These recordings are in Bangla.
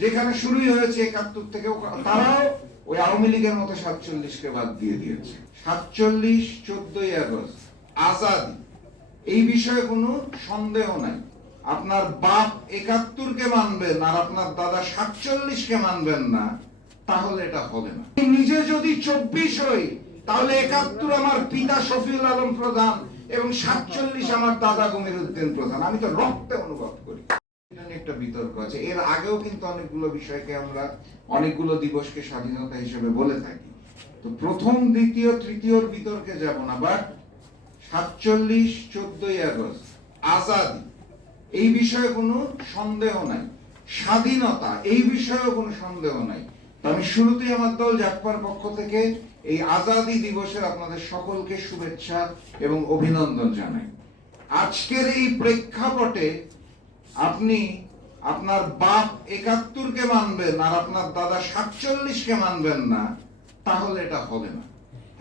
যেখানে শুরুই হয়েছে 71 থেকে, তারাও ওই আওয়ামী লীগের মতো 47কে বাদ দিয়ে দিয়েছে। 47, 14ই আগস্ট, আজাদি, এই বিষয়ে কোনো সন্দেহ নাই। আপনার বাপ 71কে মানবেন আর আপনার দাদা 47কে মানবেন না, তাহলে এটা হবে না। নিজে যদি 24 হই, তাহলে 71 আমার পিতা শফিউল আলম প্রধান এবং 47 আমার দাদা গমিরউদ্দিন প্রধান। আমি তো রক্তে অনুভব করি। একটা বিতর্ক আছে, এর আগেও কিন্তু অনেকগুলো বিষয়কে আমরা অনেকগুলো দিবসকে স্বাধীনতা হিসেবে বলে থাকি। তো প্রথম, দ্বিতীয়, তৃতীয়র বিতর্কে যাব না, বাট 47, 14ই আগস্ট, আজাদি, এই বিষয়ে কোনো সন্দেহ নাই। স্বাধীনতা, এই বিষয়েও কোনো সন্দেহ নাই। তো আমি শুরুতেই আমার দল জাগবার পক্ষ থেকে এই আজাদি দিবসের আপনাদের সকলকে শুভেচ্ছা এবং অভিনন্দন জানাই। আজকের এই প্রেক্ষাপটে আপনি আপনার বাপ 71কে মানবেন আর আপনার দাদা 47কে মানবেন না, তাহলে এটা হবে না।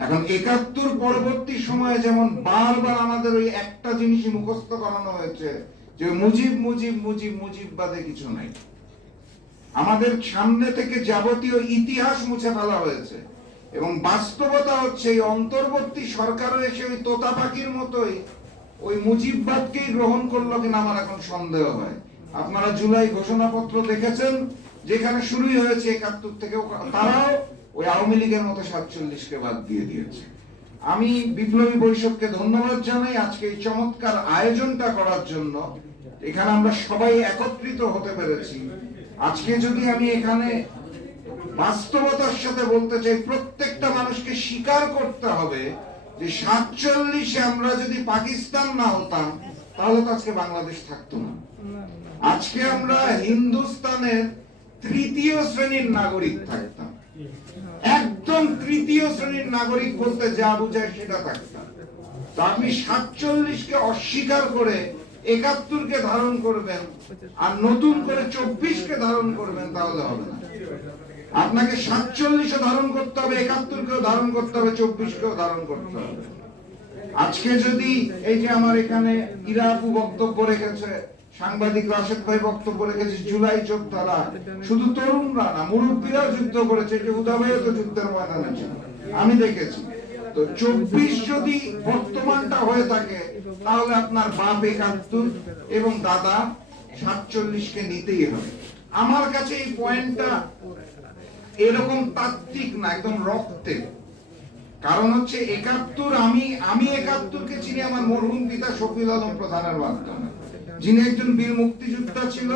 এখন 71 পরবর্তী সময়ে যেমন বারবার আমাদের ওই একটা জিনিসই মুখস্থ করানো হয়েছে যে মুজিব মুজিব মুজিব, মুজিব বাদে কিছু নাই। আমাদের সামনে থেকে যাবতীয় ইতিহাস মুছে ফেলা হয়েছে এবং বাস্তবতা হচ্ছে এই অন্তর্বর্তী সরকারও এসে ওই তোতা পাখির মতোই ওই মুজিববাদকেই গ্রহণ করলো কিনা আমার এখন সন্দেহ হয়। আপনারা জুলাই ঘোষণাপত্র দেখেছেন, যেখানে শুরুই হয়েছে 71 থেকে, তারাও ওই আওয়ামী লীগের মতো 47কে বাদ দিয়ে দিয়েছে। আমি বিপ্লবী পরিষদকে ধন্যবাদ জানাই আজকে এই চমৎকার আয়োজনটা করার জন্য। এখানে আমরা সবাই একত্রিত হতে পেরেছি। আজকে যদি আমি এখানে বাস্তবতার সাথে বলতে চাই, প্রত্যেকটা মানুষকে স্বীকার করতে হবে যে 47-এ আমরা যদি পাকিস্তান না হতাম, তাহলে তো আজকে বাংলাদেশ থাকতো না। আজকে আমরা হিন্দুস্তানের তৃতীয় শ্রেণীর নাগরিক থাকতাম, একদম তৃতীয় শ্রেণীর নাগরিক বলতে যা বোঝায় সেটা থাকতাম। তো আপনি 47কে অস্বীকার করে 71কে ধারণ করবেন আর নতুন করে 24কে ধারণ করবেন, তাহলে হবে না। আপনাকে 47ও ধারণ করতে হবে, 71কেও ধারণ করতে হবে, 24কেও ধারণ করতে হবে। আজকে যদি এই যে আমার এখানে ইরাপু বক্তব্য রেখেছে, সাংবাদিক রাশেদ ভাই বক্তব্য রেখেছে, জুলাই যোদ্ধারা, শুধু তরুণরা না, মুরব্বীরাও যুদ্ধ করেছে, যে উদাভাইও তো যুদ্ধের ময়দানে ছিল, আমি দেখেছি। তো 24 যদি বর্তমানটা হয়ে থাকে, তাহলে আপনার বাপ 71 এবং দাদা 47কে নিতেই হবে। আমার কাছে এই পয়েন্টটা এরকম তাত্ত্বিক না, একদম রক্তের। কারণ হচ্ছে 71, আমি 71কে চিনি আমার মরহুম পিতা শফিউল আলম প্রধানের মাধ্যমে, যিনি একজন বীর মুক্তিযোদ্ধা ছিল।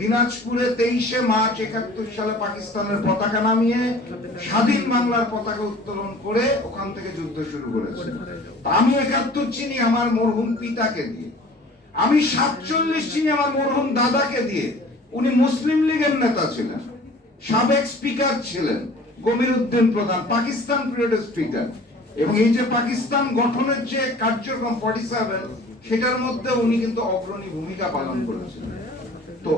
দিনাজপুরে 23শে মার্চ 71 সালে পাকিস্তানের পতাকা নামিয়ে স্বাধীন বাংলার পতাকা উত্তোলন করে ওখান থেকে যুদ্ধ শুরু করেছিল। আমি 71 চিনি আমার মরহুম পিতাকে দিয়ে। আমি 47 চিনি আমার মরহুম দাদাকে দিয়ে। উনি মুসলিম লীগের নেতা ছিলেন, সাবেক স্পিকার ছিলেন, গমিরউদ্দিন প্রধান, পাকিস্তান পিরিয়ডের স্পিকার। এবং এই যে পাকিস্তান গঠনের যে কার্যক্রম 47, সেটার মধ্যে উনি কিন্তু অগ্রণী ভূমিকা পালন করেছিলেন। তো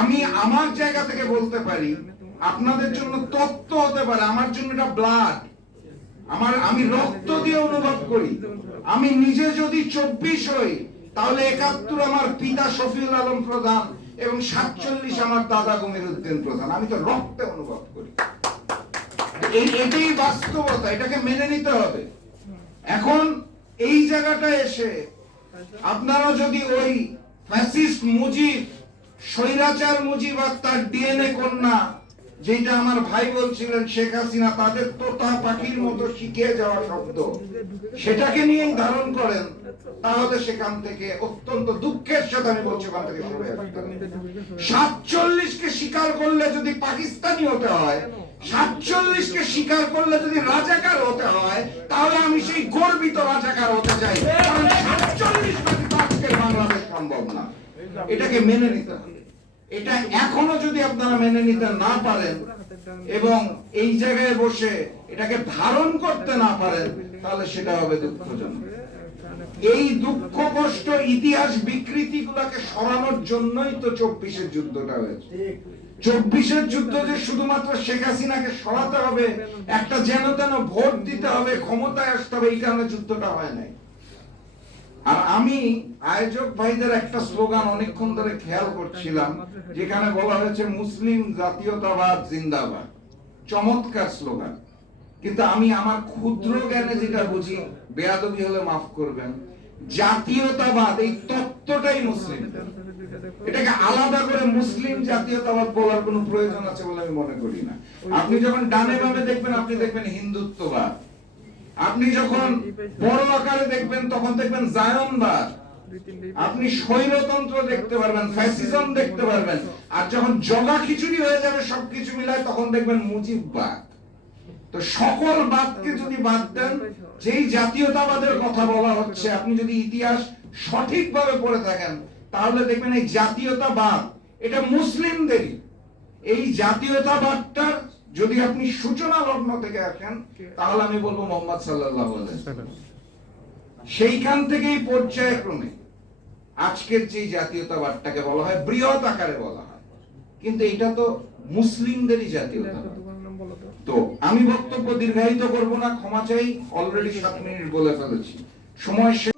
আমি আমার জায়গা থেকে বলতে পারি, আপনাদের জন্য তত্ত্ব হতে পারে, আমার জন্য এটা ব্লাড, আমি রক্ত দিয়ে অনুভব করি। আমি নিজে যদি 24 হই, তাহলে 71 আমার পিতা শফিউল আলম প্রধান এবং 47 আমার দাদা গমিরউদ্দিন প্রধান। আমি তো রক্তে অনুভব করি। এটাই বাস্তবতা, এটাকে মেনে নিতে হবে। এখন এই জায়গাটা এসে আপনারা যদি ওই ফ্যাসিস্ট মুজিব, স্বৈরাচার মুজিব আর তার ডিএনএ কন্যা, যেটা আমার ভাই বলছিলেন শেখ হাসিনা, তাদের তোতা পাখির মতো শিখে যাওয়া শব্দ, সেটাকে নিয়েই ধারণ করেন, তাহলে সেখান থেকে অত্যন্ত দুঃখের সাথে আমি বলছি, ওখান থেকে সরে আসতে হবে। 47কে স্বীকার করলে যদি পাকিস্তানি হতে হয়, 47কে স্বীকার করলে যদি রাজাকার হতে হয়, তাহলে আমি সেই গর্বিত রাজাকার হতে চাই। কারণ 47 ব্যতীত আজকের বাংলাদেশ সম্ভব না। এটাকে মেনে নিতে হবে। এটা এখনো যদি আপনারা মেনে নিতে না পারেন এবং এই জায়গায় বসে এটাকে ধারণ করতে না পারেন, তাহলে সেটা হবে দুঃখজনক। এই দুঃখ কষ্ট ইতিহাস বিকৃতি গুলাকে সরানোর জন্যই তো 24-এর যুদ্ধটা হয়েছে। 24-এর যুদ্ধ যে শুধুমাত্র শেখ হাসিনাকে সরাতে হবে, একটা যেন তেন ভোট দিতে হবে, ক্ষমতায় আসতে হবে, এই কারণে যুদ্ধটা হয় নাই। আর আমি আয়োজক ভাইদের একটা স্লোগান অনেকক্ষণ ধরে খেয়াল করছিলাম, যেখানে বলা হয়েছে মুসলিম জাতীয়তাবাদ জিন্দাবাদ। চমৎকার স্লোগান, কিন্তু আমি আমার ক্ষুদ্র জ্ঞানে যেটা বুঝি, বেয়াদবি হলে মাফ করবেন, জাতীয়তাবাদ এই তত্ত্বটাই মুসলিম। এটাকে আলাদা করে মুসলিম জাতীয়তাবাদ বলার কোনো প্রয়োজন আছে বলে আমি মনে করি না। আপনি যখন ডানে বামে দেখবেন, আপনি দেখবেন হিন্দুত্ববাদ। আপনি যখন বড় আকারে দেখবেন, তখন দেখবেন জায়নবাদ। আপনি স্বৈরতন্ত্র দেখতে পারবেন, ফ্যাসিজম দেখতে পারবেন। আর যখন জগা খিচুড়ি হয়ে যাবে সবকিছু মিলায়, তখন দেখবেন মুজিববাদ। তো সকল বাদকে যদি বাদ দেন, যেই জাতীয়তাবাদের কথা বলা হচ্ছে, আপনি যদি ইতিহাস সঠিকভাবে পড়ে থাকেন, তাহলে দেখবেন এই জাতীয়তাবাদ এটা মুসলিমদেরই। এই জাতীয়তাবাদটার যদি আপনি সূচনা লগ্ন থেকে আসেন, তাহলে আমি বলবো মোহাম্মদ সাল্লাল্লাহু আলাইহি ওয়াসাল্লাম। সেইখান থেকেই পর্যায়ক্রমে আজকের যে জাতীয়তাবাদটাকে বলা হয়, বৃহৎ আকারে বলা হয়, কিন্তু এটা তো মুসলিমদেরই জাতীয়তাবাদ। তো আমি বক্তব্য দীর্ঘায়িত করব না, ক্ষমা চাই, অলরেডি 7 মিনিট বলে ফেলেছি, সময় শেষ।